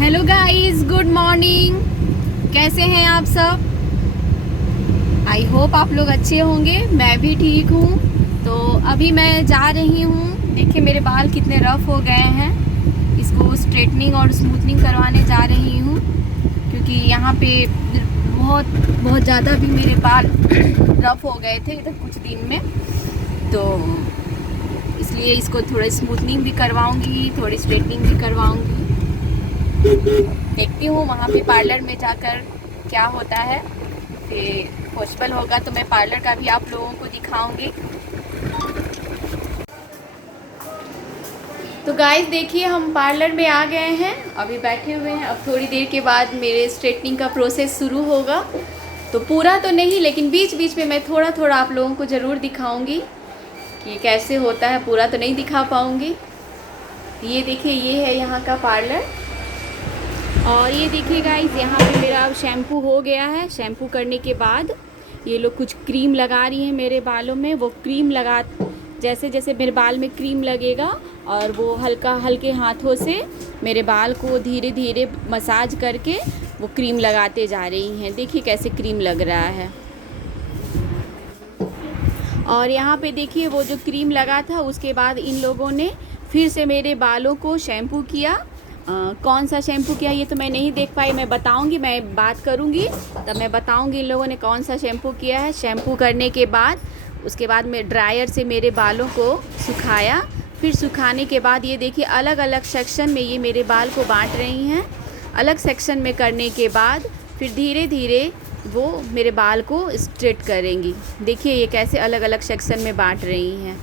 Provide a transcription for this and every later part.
Hello guys, good morning. कैसे हैं आप सब? आई होप आप लोग अच्छे होंगे। मैं भी ठीक हूँ। तो अभी मैं जा रही हूँ। देखिए मेरे बाल कितने रफ़ हो गए हैं। इसको स्ट्रेटनिंग और स्मूथनिंग करवाने जा रही हूँ, क्योंकि यहाँ पे बहुत बहुत ज़्यादा भी मेरे बाल रफ़ हो गए थे इधर कुछ दिन में। तो इसलिए इसको थोड़ी स्मूथनिंग भी करवाऊँगी, थोड़ी स्ट्रेटनिंग भी करवाऊँगी। देखती हूँ वहाँ पे पार्लर में जाकर क्या होता है। फिर पॉसिबल होगा तो मैं पार्लर का भी आप लोगों को दिखाऊंगी। तो गाइस देखिए, हम पार्लर में आ गए हैं, अभी बैठे हुए हैं। अब थोड़ी देर के बाद मेरे स्ट्रेटनिंग का प्रोसेस शुरू होगा। तो पूरा तो नहीं, लेकिन बीच बीच में मैं थोड़ा थोड़ा आप लोगों को ज़रूर दिखाऊंगी कि कैसे होता है। पूरा तो नहीं दिखा पाऊँगी। ये देखिए, ये है यहाँ का पार्लर। और ये देखिए गाइस, यहाँ पे मेरा अब शैम्पू हो गया है। शैम्पू करने के बाद ये लोग कुछ क्रीम लगा रही हैं मेरे बालों में। वो क्रीम लगा, जैसे जैसे मेरे बाल में क्रीम लगेगा और वो हल्के हाथों से मेरे बाल को धीरे धीरे मसाज करके वो क्रीम लगाते जा रही हैं। देखिए कैसे क्रीम लग रहा है। और यहाँ पे देखिए, वो जो क्रीम लगा था उसके बाद इन लोगों ने फिर से मेरे बालों को शैम्पू किया। कौन सा शैम्पू किया ये तो मैं नहीं देख पाई। मैं बताऊंगी, मैं बात करूंगी तब मैं बताऊंगी इन लोगों ने कौन सा शैम्पू किया है। शैम्पू करने के बाद उसके बाद मैं ड्रायर से मेरे बालों को सुखाया। फिर सुखाने के बाद ये देखिए, अलग अलग सेक्शन में ये मेरे बाल को बांट रही हैं। अलग सेक्शन में करने के बाद फिर धीरे धीरे वो मेरे बाल को स्ट्रेट करेंगी। देखिए ये कैसे अलग अलग सेक्शन में बांट रही हैं।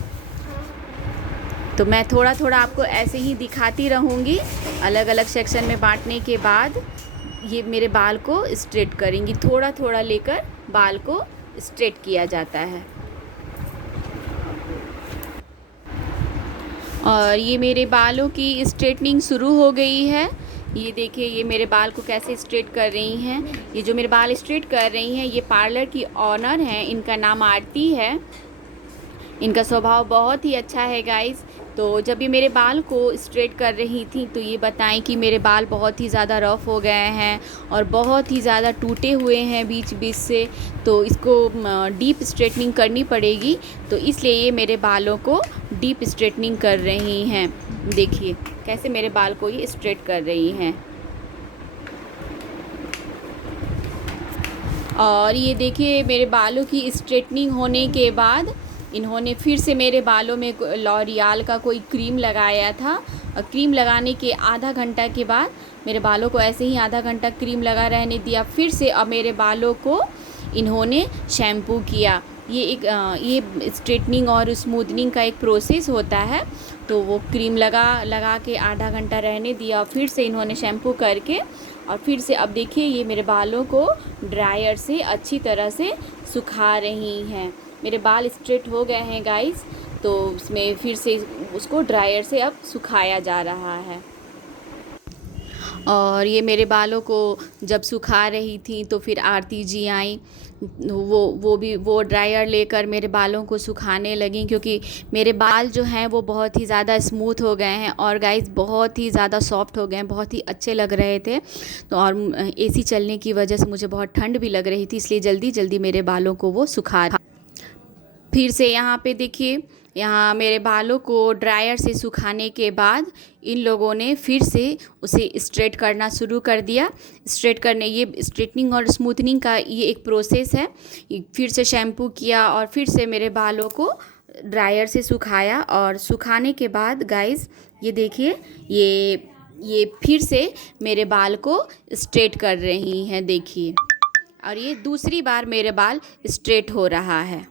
तो मैं थोड़ा थोड़ा आपको ऐसे ही दिखाती रहूँगी। अलग अलग सेक्शन में बांटने के बाद ये मेरे बाल को स्ट्रेट करेंगी। थोड़ा थोड़ा लेकर बाल को स्ट्रेट किया जाता है। और ये मेरे बालों की स्ट्रेटनिंग शुरू हो गई है। ये देखिए, ये मेरे बाल को कैसे स्ट्रेट कर रही हैं। ये जो मेरे बाल स्ट्रेट कर रही हैं ये पार्लर की ऑनर हैं, इनका नाम आरती है। इनका स्वभाव बहुत ही अच्छा है गाइस। तो जब ये मेरे बाल को स्ट्रेट कर रही थी तो ये बताएं कि मेरे बाल बहुत ही ज़्यादा रफ़ हो गए हैं और बहुत ही ज़्यादा टूटे हुए हैं बीच बीच से। तो इसको डीप स्ट्रेटनिंग करनी पड़ेगी। तो इसलिए ये मेरे बालों को डीप स्ट्रेटनिंग कर रही हैं। देखिए कैसे मेरे बाल को ये स्ट्रेट कर रही हैं। और ये देखिए, मेरे बालों की स्ट्रेटनिंग होने के बाद इन्होंने फिर से मेरे बालों में लॉरियल का कोई क्रीम लगाया था। और क्रीम लगाने के आधा घंटा के बाद मेरे बालों को ऐसे ही आधा घंटा क्रीम लगा रहने दिया। फिर से अब मेरे बालों को इन्होंने शैम्पू किया। ये स्ट्रेटनिंग और स्मूथनिंग का एक प्रोसेस होता है। तो वो क्रीम लगा के आधा घंटा रहने दिया और फिर से इन्होंने शैम्पू करके और फिर से अब देखिए ये मेरे बालों को ड्रायर से अच्छी तरह से सुखा रही हैं। मेरे बाल स्ट्रेट हो गए हैं गाइस। तो उसमें फिर से उसको ड्रायर से अब सुखाया जा रहा है। और ये मेरे बालों को जब सुखा रही थी तो फिर आरती जी आई। वो ड्रायर लेकर मेरे बालों को सुखाने लगी, क्योंकि मेरे बाल जो हैं वो बहुत ही ज़्यादा स्मूथ हो गए हैं और गाइस बहुत ही ज़्यादा सॉफ्ट हो गए हैं, बहुत ही अच्छे लग रहे थे। तो और एसी चलने की वजह से मुझे बहुत ठंड भी लग रही थी, इसलिए जल्दी जल्दी मेरे बालों को वो सुखा। फिर से यहाँ पे देखिए, यहाँ मेरे बालों को ड्रायर से सुखाने के बाद इन लोगों ने फिर से उसे स्ट्रेट करना शुरू कर दिया। स्ट्रेट करने, ये स्ट्रेटनिंग और स्मूथनिंग का ये एक प्रोसेस है। फिर से शैम्पू किया और फिर से मेरे बालों को ड्रायर से सुखाया। और सुखाने के बाद गाइस ये देखिए, ये फिर से मेरे बाल को स्ट्रेट कर रही हैं। देखिए, और ये दूसरी बार मेरे बाल स्ट्रेट हो रहा है।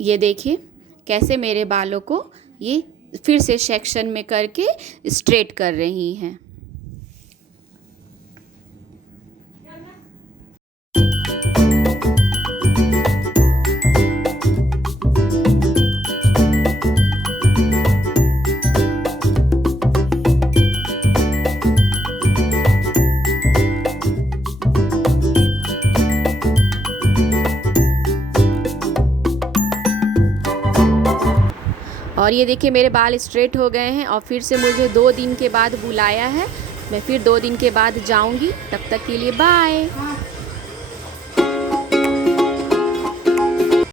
ये देखिए कैसे मेरे बालों को ये फिर से सेक्शन में करके स्ट्रेट कर रही हैं। और ये देखिए मेरे बाल स्ट्रेट हो गए हैं और फिर से मुझे 2 दिन के बाद बुलाया है। मैं फिर 2 दिन के बाद जाऊंगी। तब तक के लिए बाय।